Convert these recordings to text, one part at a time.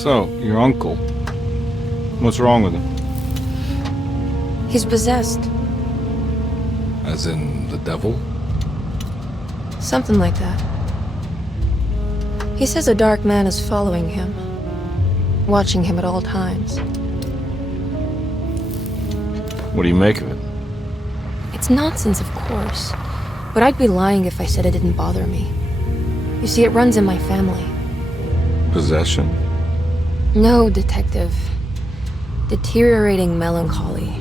So, your uncle. What's wrong with him? He's possessed. As in the devil? Something like that. He says a dark man is following him, watching him at all times. What do you make of it? It's nonsense, of course, but I'd be lying if I said it didn't bother me. You see, it runs in my family. Possession? No, detective. Deteriorating melancholy.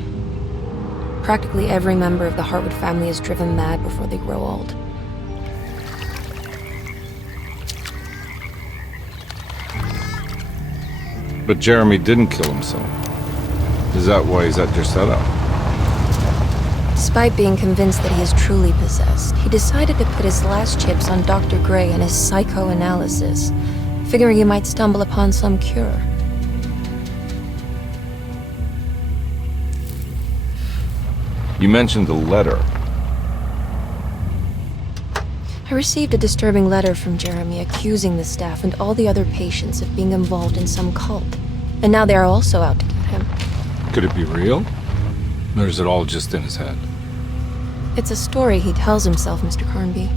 Practically every member of the Hartwood family is driven mad before they grow old. But Jeremy didn't kill himself. Is that why he's at Derceto? Despite being convinced that he is truly possessed, he decided to put his last chips on Dr. Gray and his psychoanalysis, figuring he might stumble upon some cure. You mentioned the letter. I received a disturbing letter from Jeremy accusing the staff and all the other patients of being involved in some cult. And now they are also out to get him. Could it be real? Or is it all just in his head? It's a story he tells himself, Mr. Carnby.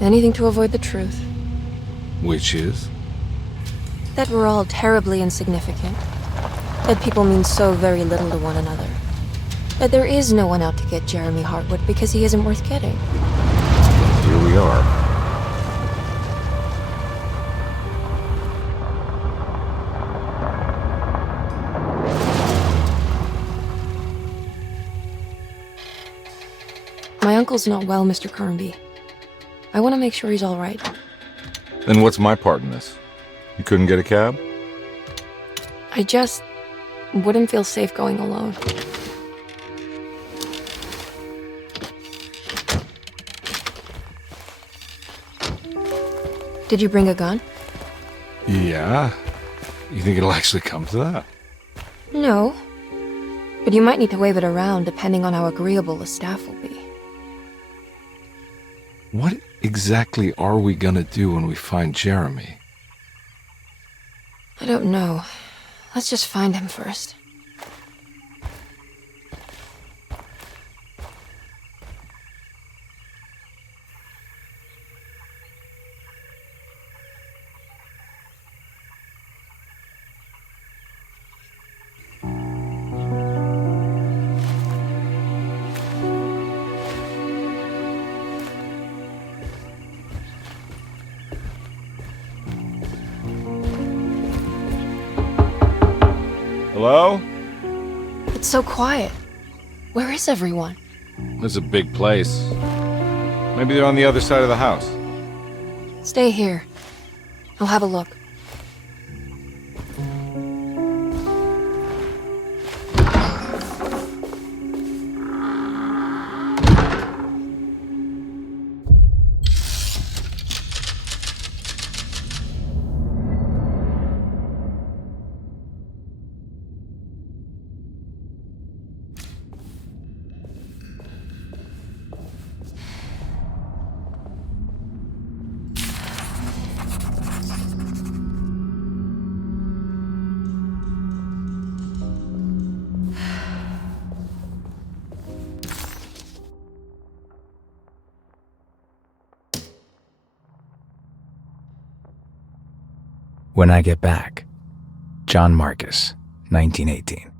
Anything to avoid the truth. Which is? That we're all terribly insignificant. That people mean so very little to one another. That there is no one out to get Jeremy Hartwood because he isn't worth getting. Here we are. My uncle's not well, Mr. Carnby. I want to make sure he's all right. Then what's my part in this? You couldn't get a cab? I just wouldn't feel safe going alone. Did you bring a gun? Yeah. You think it'll actually come to that? No. But you might need to wave it around depending on how agreeable the staff will be. What exactly are we gonna do when we find Jeremy? I don't know. Let's just find him first. Hello? It's so quiet. Where is everyone? This is a big place. Maybe they're on the other side of the house. Stay here. I'll have a look. When I Get Back, John Marcus, 1918.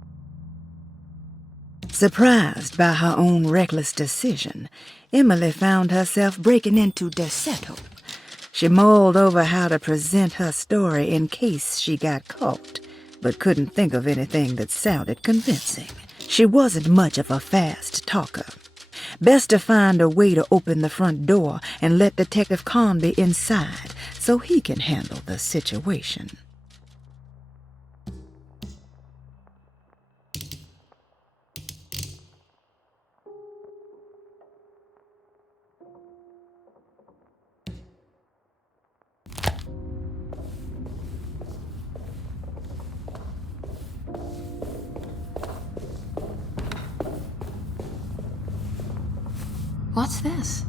Surprised by her own reckless decision, Emily found herself breaking into Derceto. She mulled over how to present her story in case she got caught, but couldn't think of anything that sounded convincing. She wasn't much of a fast talker. Best to find a way to open the front door and let Detective Carnby inside so he can handle the situation. What's this?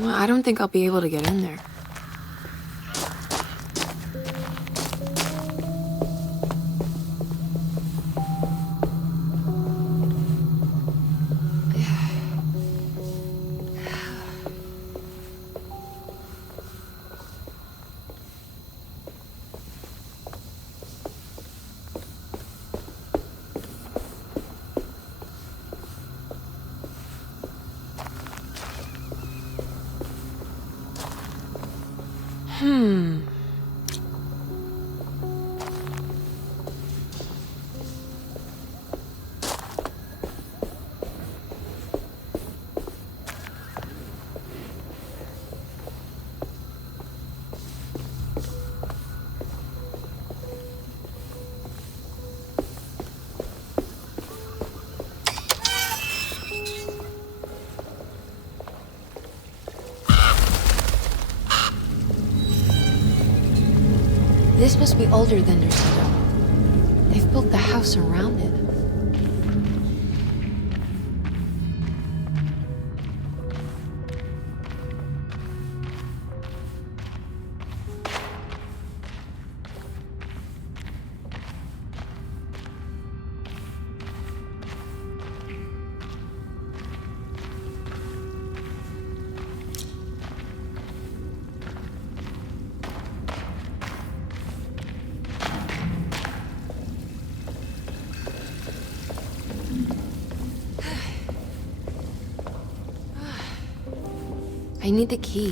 Well, I don't think I'll be able to get in there. This must be older than Derceto. They've built the house around it. I need the key.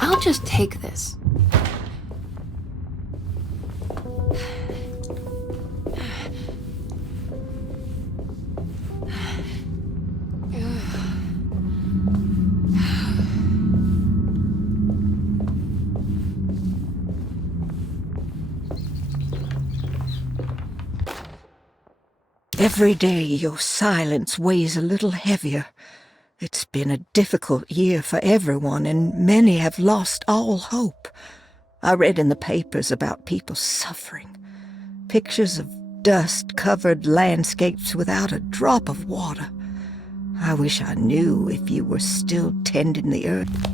I'll just take this. Every day your silence weighs a little heavier. It's been a difficult year for everyone, and many have lost all hope. I read in the papers about people suffering. Pictures of dust-covered landscapes without a drop of water. I wish I knew if you were still tending the earth.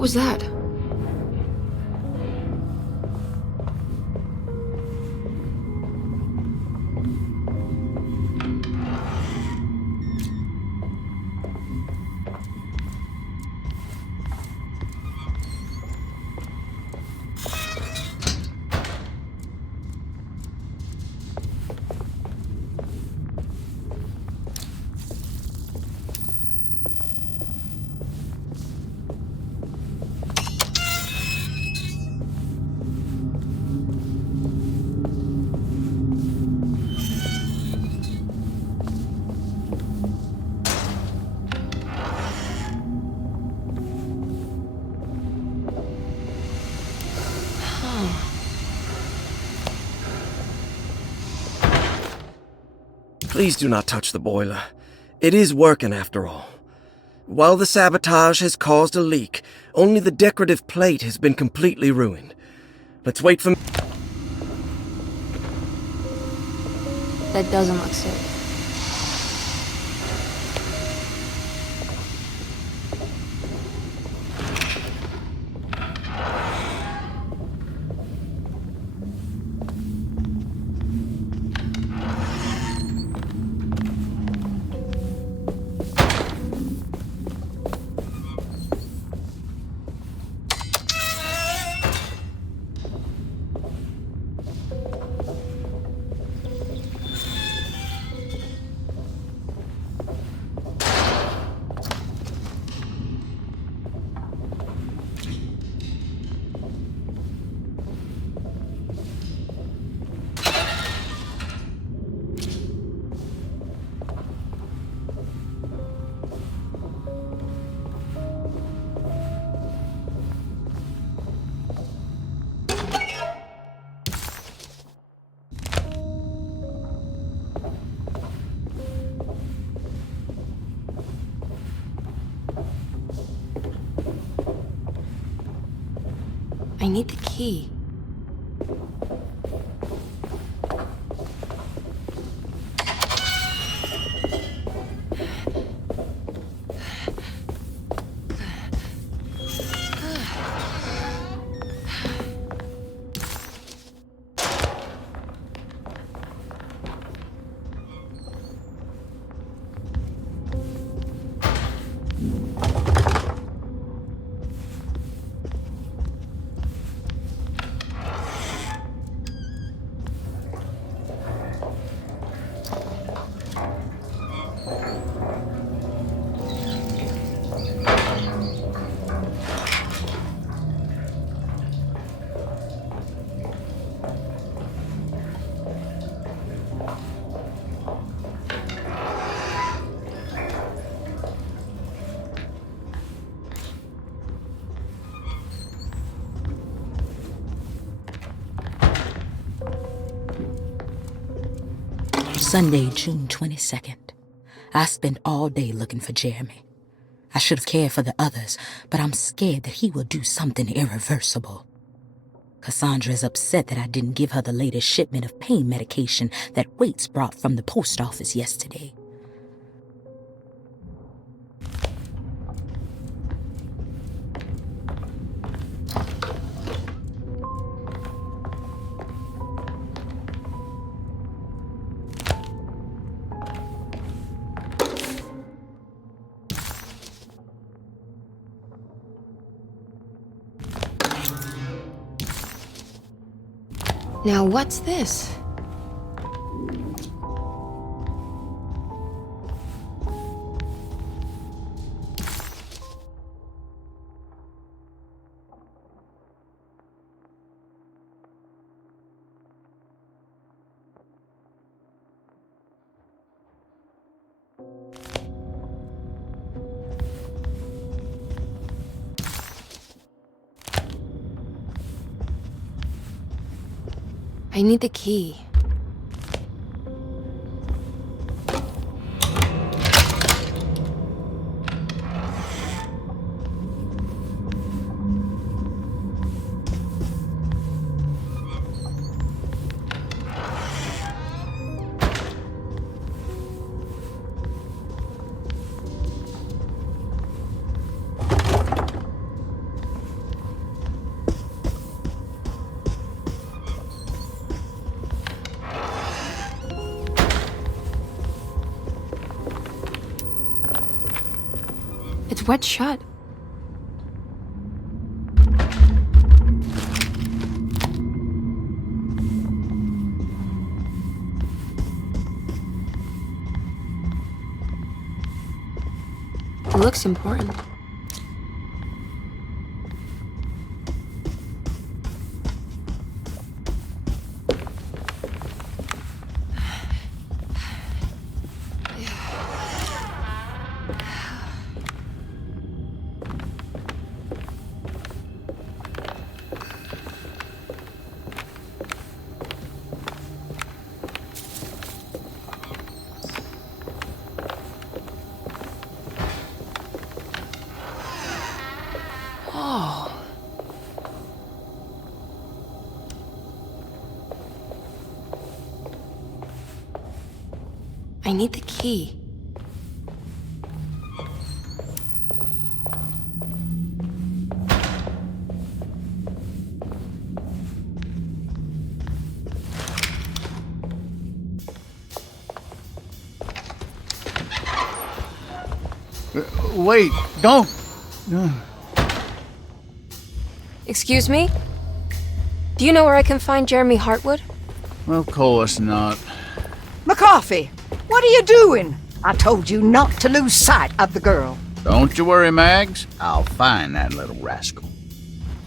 What was that? Please do not touch the boiler. It is working after all. While the sabotage has caused a leak, only the decorative plate has been completely ruined. Let's wait for... That doesn't look safe. I need the key. Sunday, June 22nd. I spent all day looking for Jeremy. I should have cared for the others, but I'm scared that he will do something irreversible. Cassandra is upset that I didn't give her the latest shipment of pain medication that Waits brought from the post office yesterday. Now what's this? I need the key. It's wet shut. It looks important. I need the key. Wait, don't! Excuse me? Do you know where I can find Jeremy Hartwood? Of course not. McCarthy, what are you doing? I told you not to lose sight of the girl. Don't you worry, Mags. I'll find that little rascal.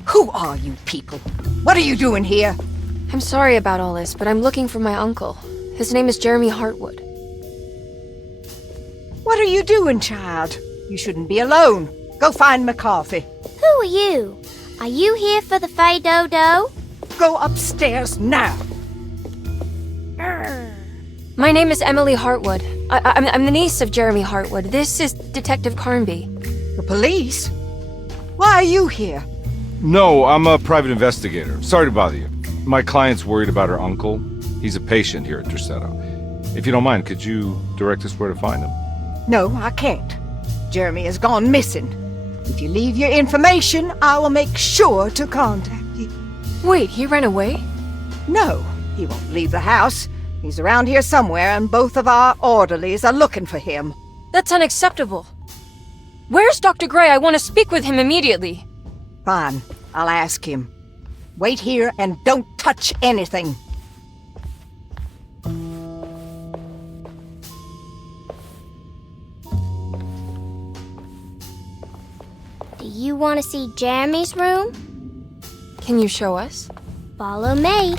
Who are you people? What are you doing here? I'm sorry about all this, but I'm looking for my uncle. His name is Jeremy Hartwood. What are you doing, child? You shouldn't be alone. Go find McCarthy. Who are you? Are you here for the Fay Dodo? Go upstairs now. My name is Emily Hartwood. I'm the niece of Jeremy Hartwood. This is Detective Carnby. The police? Why are you here? No, I'm a private investigator. Sorry to bother you. My client's worried about her uncle. He's a patient here at Derceto. If you don't mind, could you direct us where to find him? No, I can't. Jeremy has gone missing. If you leave your information, I will make sure to contact you. Wait, he ran away? No, he won't leave the house. He's around here somewhere, and both of our orderlies are looking for him. That's unacceptable. Where's Dr. Gray? I want to speak with him immediately. Fine, I'll ask him. Wait here and don't touch anything. Do you want to see Jeremy's room? Can you show us? Follow me.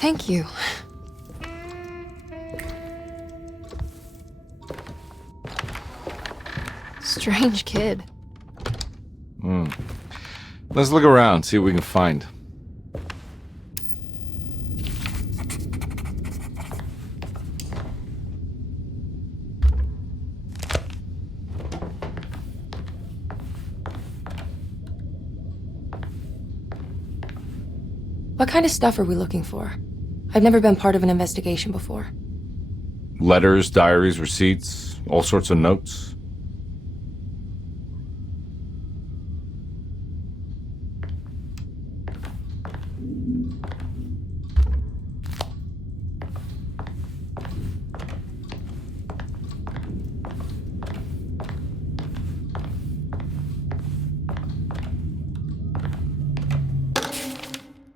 Thank you. Strange kid. Let's look around, see what we can find. What kind of stuff are we looking for? I've never been part of an investigation before. Letters, diaries, receipts, all sorts of notes.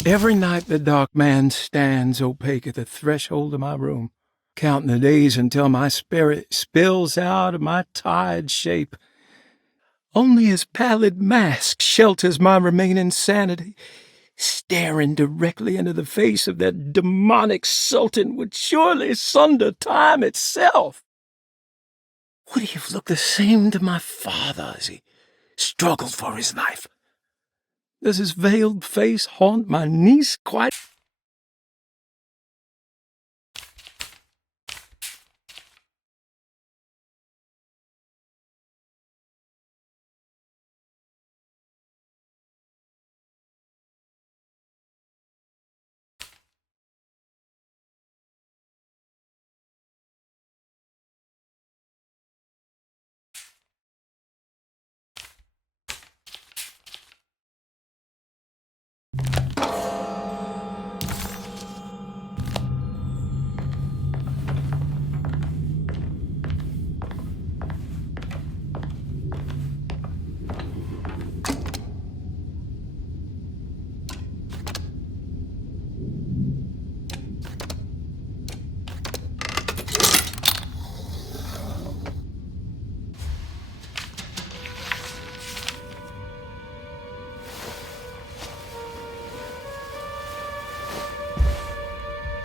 Every night the dark man stands opaque at the threshold of my room, counting the days until my spirit spills out of my tired shape. Only his pallid mask shelters my remaining sanity. Staring directly into the face of that demonic sultan would surely sunder time itself. Would he have looked the same to my father as he struggled for his life? Does his veiled face haunt my niece quite?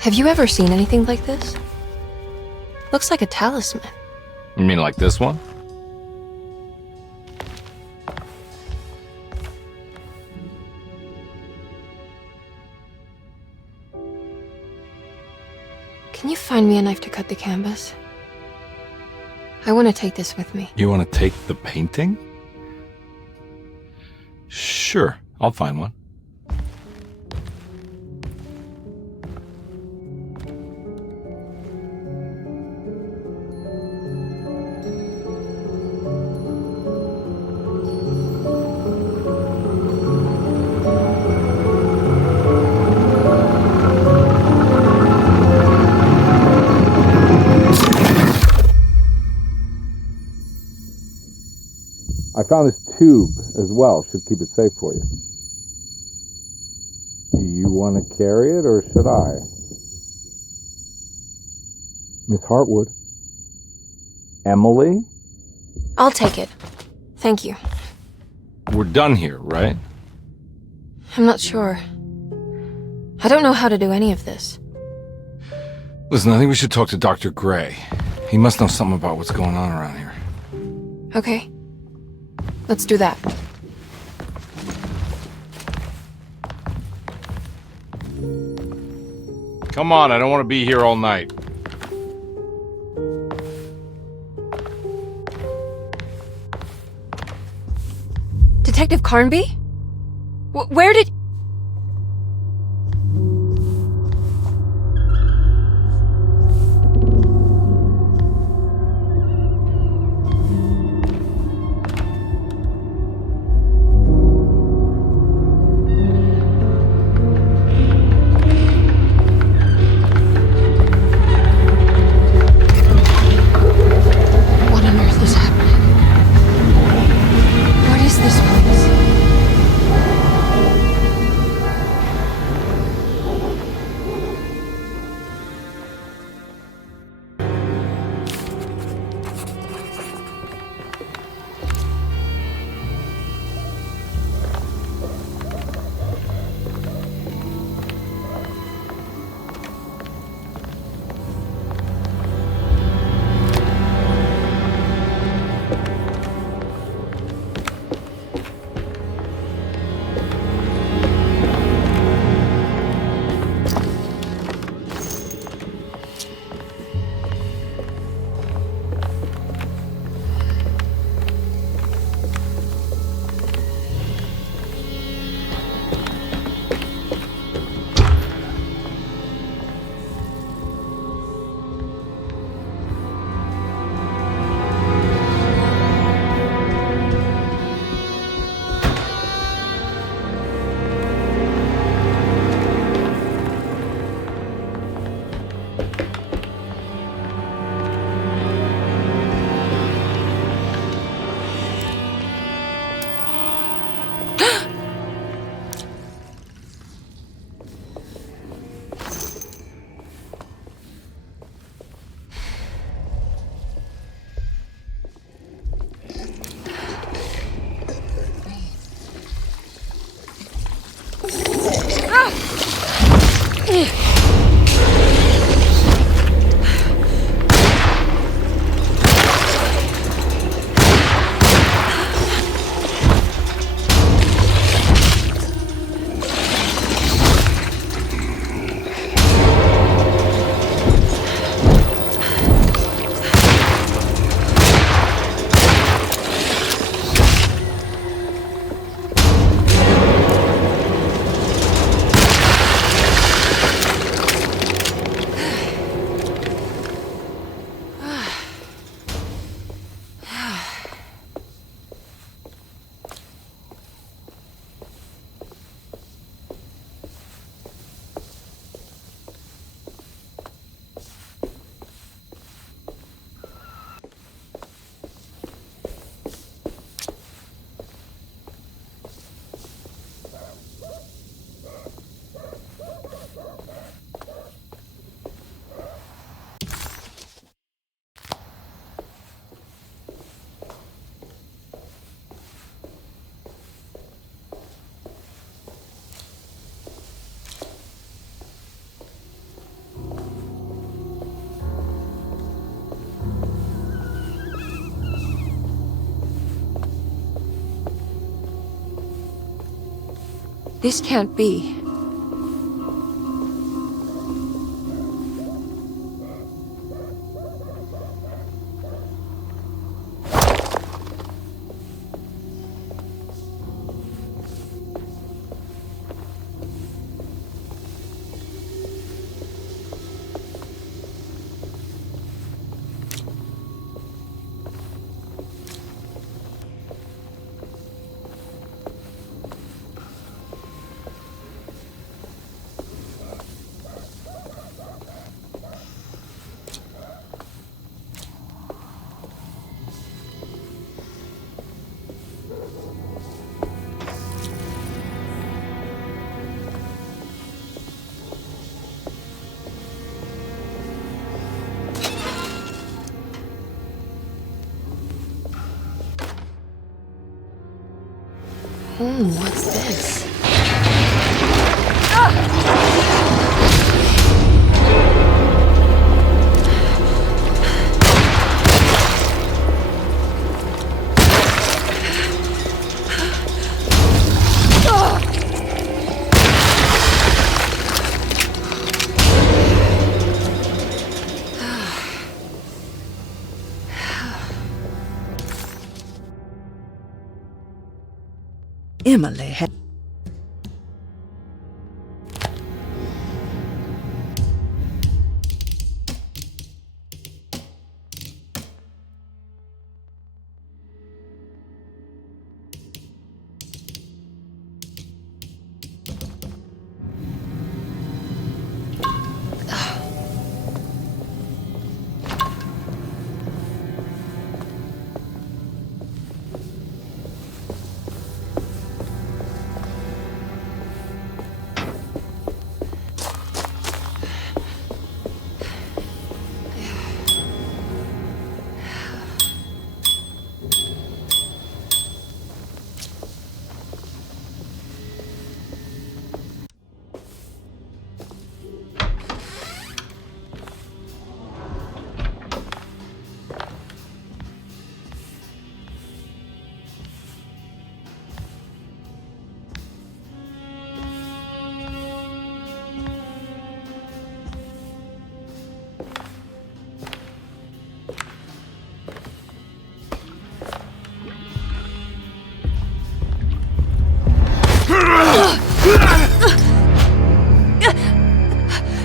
Have you ever seen anything like this? Looks like a talisman. You mean like this one? Can you find me a knife to cut the canvas? I want to take this with me. You want to take the painting? Sure, I'll find one. I found this tube as well. Should keep it safe for you. Do you want to carry it or should I? Miss Hartwood? Emily? I'll take it. Thank you. We're done here, right? I'm not sure. I don't know how to do any of this. Listen, I think we should talk to Dr. Gray. He must know something about what's going on around here. Okay. Let's do that. Come on, I don't want to be here all night. Detective Carnby? Where did... What on earth is happening? What is this place? This can't be. What's this? Emily had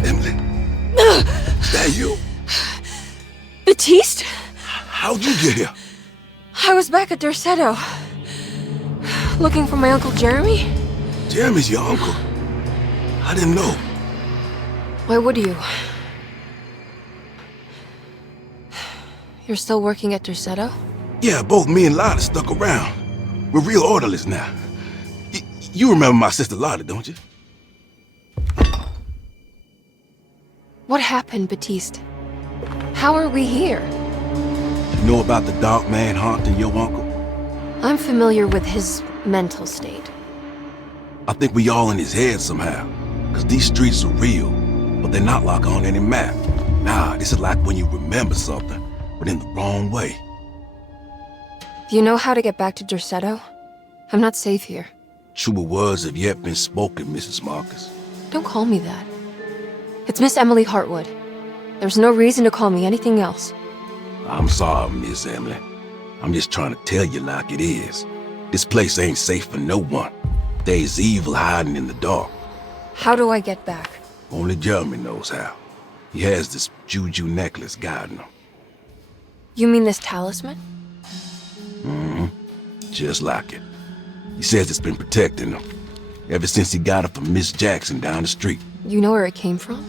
Emily, is that you? Baptiste? How'd you get here? I was back at Derceto. Looking for my Uncle Jeremy? Jeremy's your uncle. I didn't know. Why would you? You're still working at Derceto? Yeah, both me and Lotta stuck around. We're real orderlies now. You remember my sister Lotta, don't you? What happened, Baptiste? How are we here? You know about the dark man haunting your uncle? I'm familiar with his mental state. I think we all in his head somehow. Cause these streets are real, but they're not like on any map. Nah, this is like when you remember something, but in the wrong way. Do you know how to get back to Derceto? I'm not safe here. Truer words have yet been spoken, Mrs. Marcus. Don't call me that. It's Miss Emily Hartwood. There's no reason to call me anything else. I'm sorry, Miss Emily. I'm just trying to tell you like it is. This place ain't safe for no one. There's evil hiding in the dark. How do I get back? Only Jeremy knows how. He has this juju necklace guiding him. You mean this talisman? Mm-hmm. Just like it. He says it's been protecting him ever since he got it from Miss Jackson down the street. You know where it came from?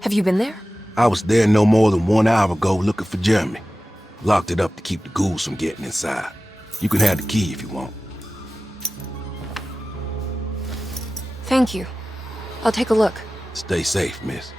Have you been there? I was there no more than 1 hour ago looking for Jeremy. Locked it up to keep the ghouls from getting inside. You can have the key if you want. Thank you. I'll take a look. Stay safe, miss.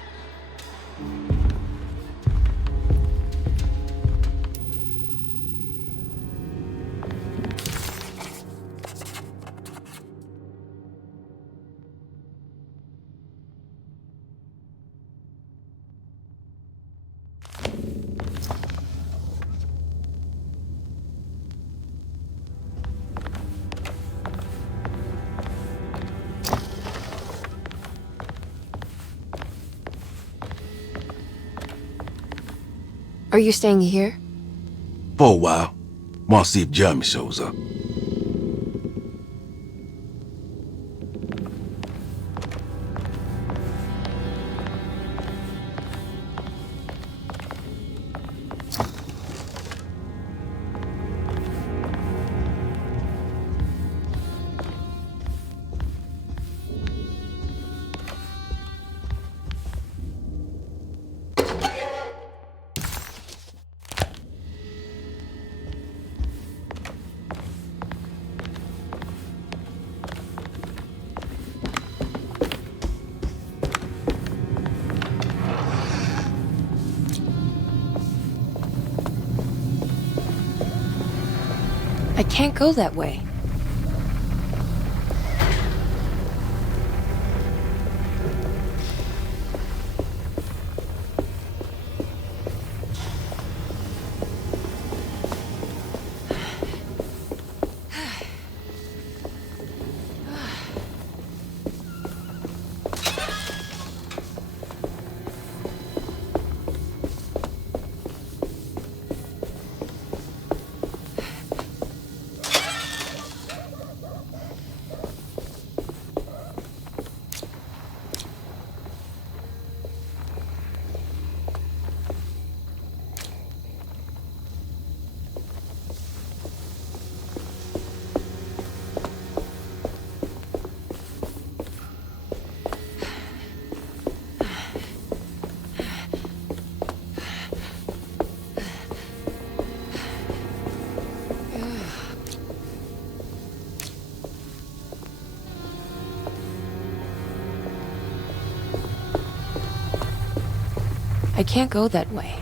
Are you staying here? For a while. Want to see if Jeremy shows up. I can't go that way. I can't go that way.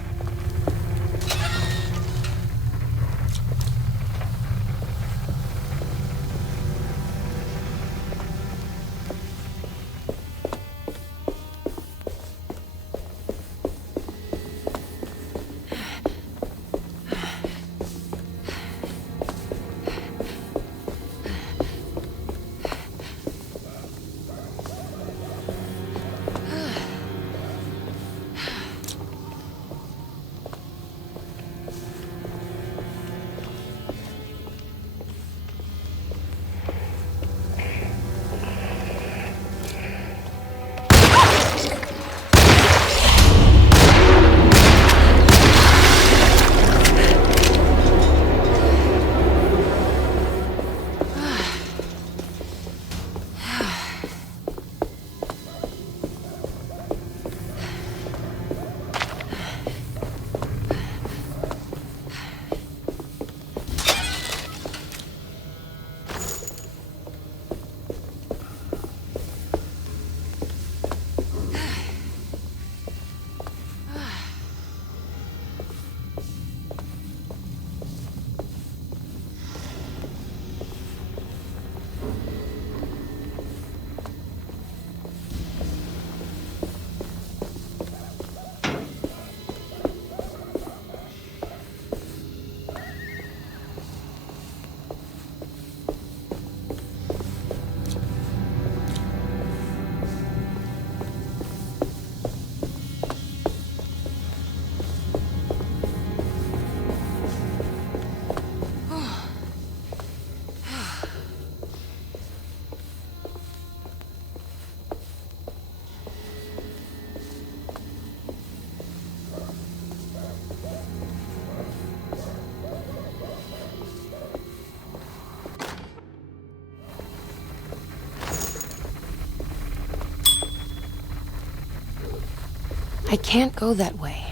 I can't go that way.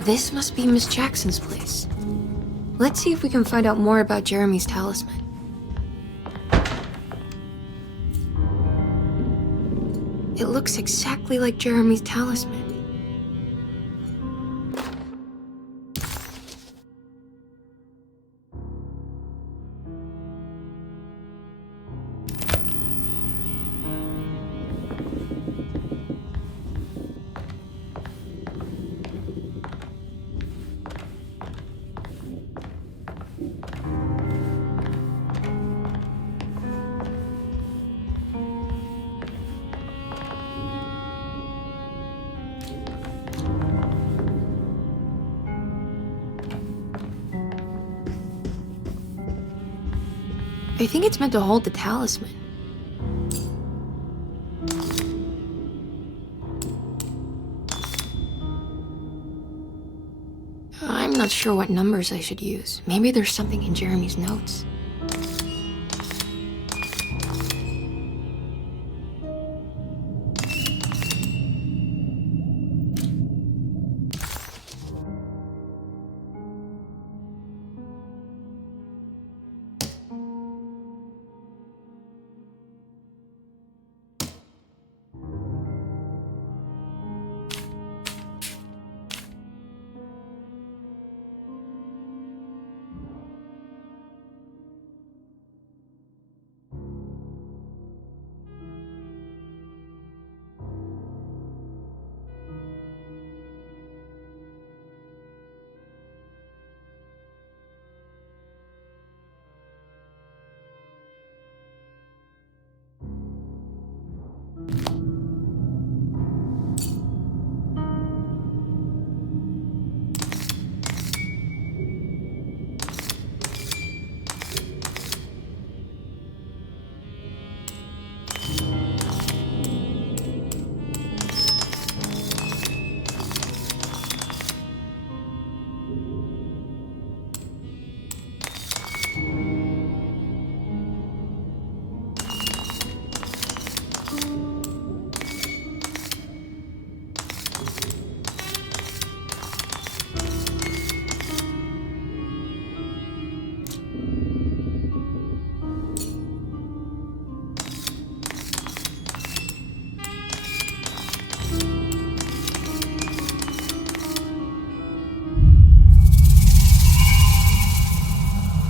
This must be Miss Jackson's place. Let's see if we can find out more about Jeremy's talisman. It looks exactly like Jeremy's talisman. I think it's meant to hold the talisman. I'm not sure what numbers I should use. Maybe there's something in Jeremy's notes.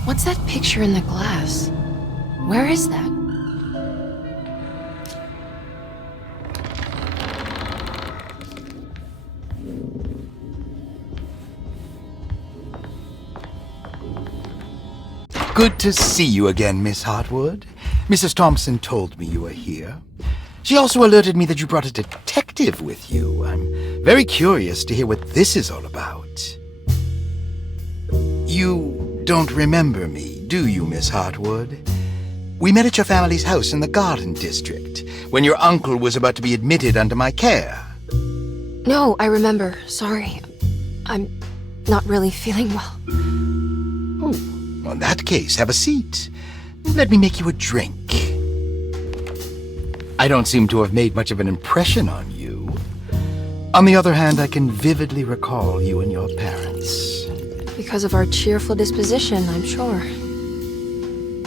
What's that picture in the glass? Where is that? Good to see you again, Miss Hartwood. Mrs. Thompson told me you were here. She also alerted me that you brought a detective with you. I'm very curious to hear what this is all about. You don't remember me, do you, Miss Hartwood? We met at your family's house in the Garden District, when your uncle was about to be admitted under my care. No, I remember. Sorry. I'm not really feeling well. Oh, in that case, have a seat. Let me make you a drink. I don't seem to have made much of an impression on you. On the other hand, I can vividly recall you and your parents. Because of our cheerful disposition, I'm sure.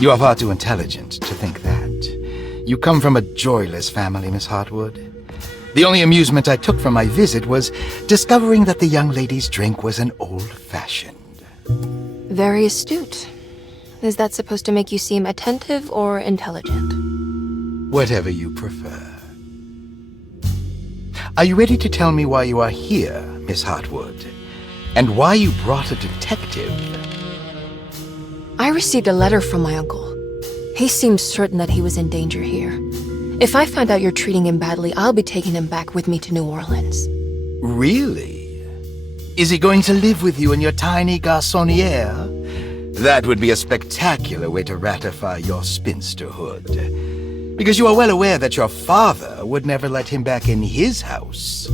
You are far too intelligent to think that. You come from a joyless family, Miss Hartwood. The only amusement I took from my visit was discovering that the young lady's drink was an old-fashioned. Very astute. Is that supposed to make you seem attentive or intelligent? Whatever you prefer. Are you ready to tell me why you are here, Miss Hartwood? And why you brought a detective? I received a letter from my uncle. He seems certain that he was in danger here. If I find out you're treating him badly, I'll be taking him back with me to New Orleans. Really? Is he going to live with you in your tiny garçonniere? That would be a spectacular way to ratify your spinsterhood. Because you are well aware that your father would never let him back in his house.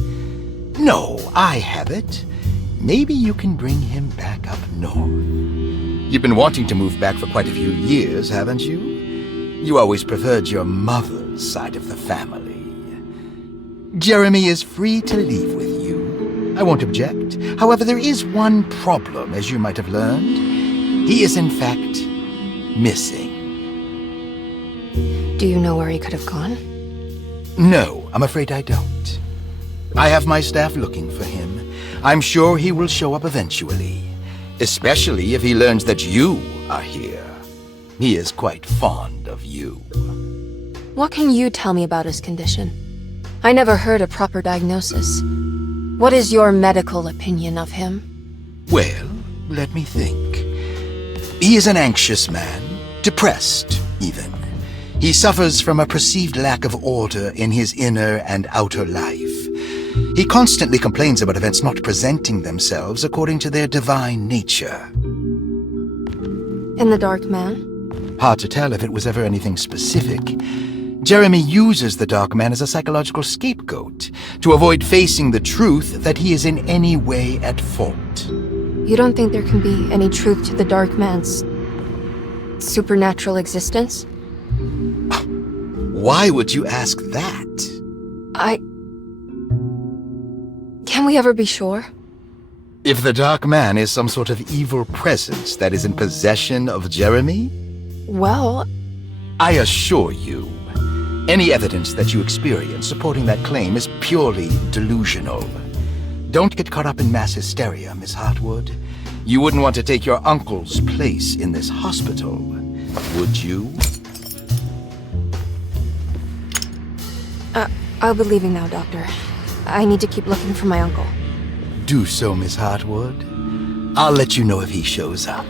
No, I have it. Maybe you can bring him back up north. You've been wanting to move back for quite a few years, haven't you? You always preferred your mother's side of the family. Jeremy is free to leave with you. I won't object. However, there is one problem, as you might have learned. He is, in fact, missing. Do you know where he could have gone? No, I'm afraid I don't. I have my staff looking for him. I'm sure he will show up eventually, especially if he learns that you are here. He is quite fond of you. What can you tell me about his condition? I never heard a proper diagnosis. What is your medical opinion of him? Well, let me think. He is an anxious man, depressed, even. He suffers from a perceived lack of order in his inner and outer life. He constantly complains about events not presenting themselves according to their divine nature. And the Dark Man? Hard to tell if it was ever anything specific. Jeremy uses the Dark Man as a psychological scapegoat to avoid facing the truth that he is in any way at fault. You don't think there can be any truth to the Dark Man's supernatural existence? Why would you ask that? Can we ever be sure? If the Dark Man is some sort of evil presence that is in possession of Jeremy? Well, I assure you, any evidence that you experience supporting that claim is purely delusional. Don't get caught up in mass hysteria, Miss Hartwood. You wouldn't want to take your uncle's place in this hospital, would you? I'll be leaving now, Doctor. I need to keep looking for my uncle. Do so, Miss Hartwood. I'll let you know if he shows up.